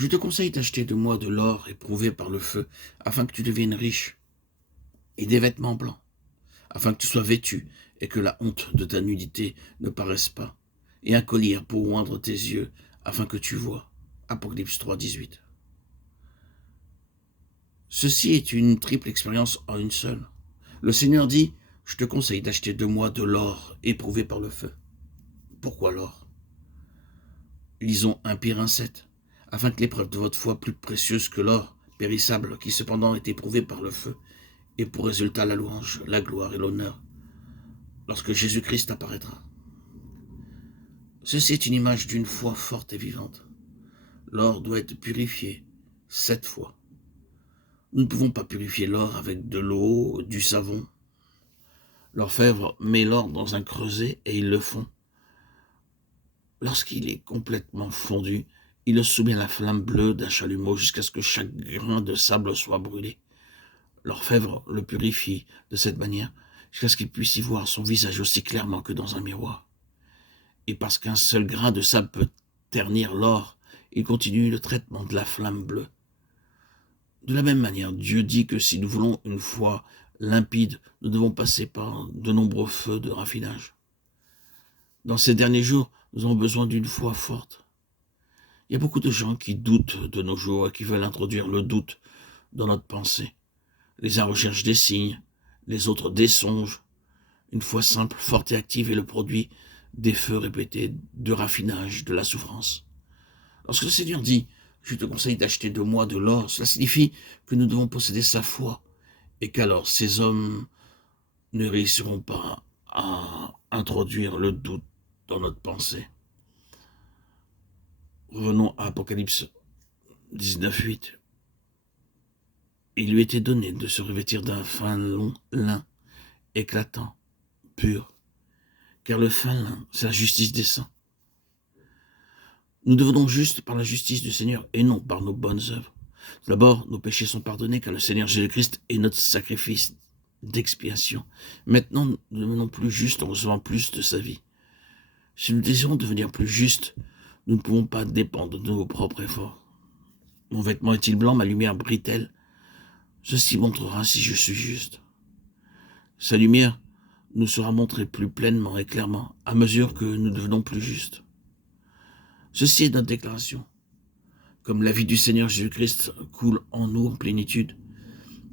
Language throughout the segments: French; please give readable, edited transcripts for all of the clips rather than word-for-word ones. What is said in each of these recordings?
Je te conseille d'acheter de moi de l'or éprouvé par le feu, afin que tu deviennes riche, et des vêtements blancs, afin que tu sois vêtu, et que la honte de ta nudité ne paraisse pas, et un collier pour oindre tes yeux, afin que tu vois. Apocalypse 3, 18. Ceci est une triple expérience en une seule. Le Seigneur dit, je te conseille d'acheter de moi de l'or éprouvé par le feu. Pourquoi l'or? Lisons 1 Pierre 1,7. Afin que l'épreuve de votre foi, plus précieuse que l'or, périssable, qui cependant est éprouvé par le feu, ait pour résultat la louange, la gloire et l'honneur, lorsque Jésus-Christ apparaîtra. Ceci est une image d'une foi forte et vivante. L'or doit être purifié 7 fois. Nous ne pouvons pas purifier l'or avec de l'eau, du savon. L'orfèvre met l'or dans un creuset et ils le font. Lorsqu'il est complètement fondu, il le soumet à la flamme bleue d'un chalumeau jusqu'à ce que chaque grain de sable soit brûlé. L'orfèvre le purifie de cette manière jusqu'à ce qu'il puisse y voir son visage aussi clairement que dans un miroir. Et parce qu'un seul grain de sable peut ternir l'or, il continue le traitement de la flamme bleue. De la même manière, Dieu dit que si nous voulons une foi limpide, nous devons passer par de nombreux feux de raffinage. Dans ces derniers jours, nous avons besoin d'une foi forte. Il y a beaucoup de gens qui doutent de nos jours et qui veulent introduire le doute dans notre pensée. Les uns recherchent des signes, les autres des songes. Une foi simple, forte et active est le produit des feux répétés de raffinage de la souffrance. Lorsque le Seigneur dit « Je te conseille d'acheter de moi de l'or », cela signifie que nous devons posséder sa foi et qu'alors ces hommes ne réussiront pas à introduire le doute dans notre pensée. Revenons à Apocalypse 19:8. Il lui était donné de se revêtir d'un fin long lin, éclatant, pur, car le fin lin, c'est la justice des saints. Nous devenons justes par la justice du Seigneur et non par nos bonnes œuvres. D'abord, nos péchés sont pardonnés car le Seigneur Jésus-Christ est notre sacrifice d'expiation. Maintenant, nous ne devenons plus justes en recevant plus de sa vie. Si nous désirons devenir plus justes, nous ne pouvons pas dépendre de nos propres efforts. Mon vêtement est-il blanc, ma lumière brille-t-elle? Ceci montrera si je suis juste. Sa lumière nous sera montrée plus pleinement et clairement à mesure que nous devenons plus justes. Ceci est notre déclaration. Comme la vie du Seigneur Jésus-Christ coule en nous en plénitude,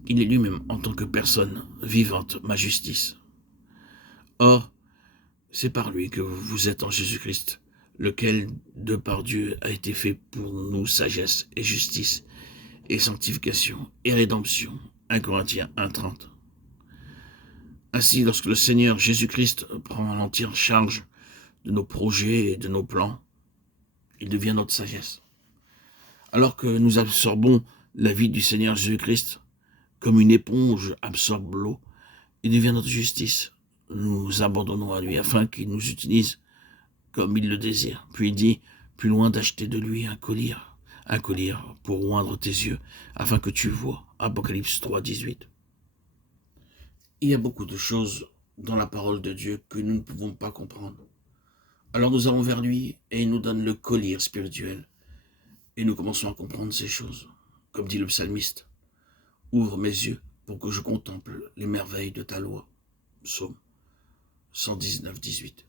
il est lui-même en tant que personne vivante ma justice. Or, c'est par lui que vous êtes en Jésus-Christ, lequel, de par Dieu, a été fait pour nous sagesse et justice, et sanctification et rédemption. 1 Corinthiens 1,30. Ainsi, lorsque le Seigneur Jésus-Christ prend l'entière charge de nos projets et de nos plans, il devient notre sagesse. Alors que nous absorbons la vie du Seigneur Jésus-Christ, comme une éponge absorbe l'eau, il devient notre justice. Nous abandonnons à lui afin qu'il nous utilise comme il le désire. Puis il dit, plus loin d'acheter de lui un collier pour oindre tes yeux, afin que tu vois. Apocalypse 3, 18. Il y a beaucoup de choses dans la parole de Dieu que nous ne pouvons pas comprendre. Alors nous allons vers lui et il nous donne le collier spirituel. Et nous commençons à comprendre ces choses. Comme dit le psalmiste, ouvre mes yeux pour que je contemple les merveilles de ta loi. Psaume 119, 18.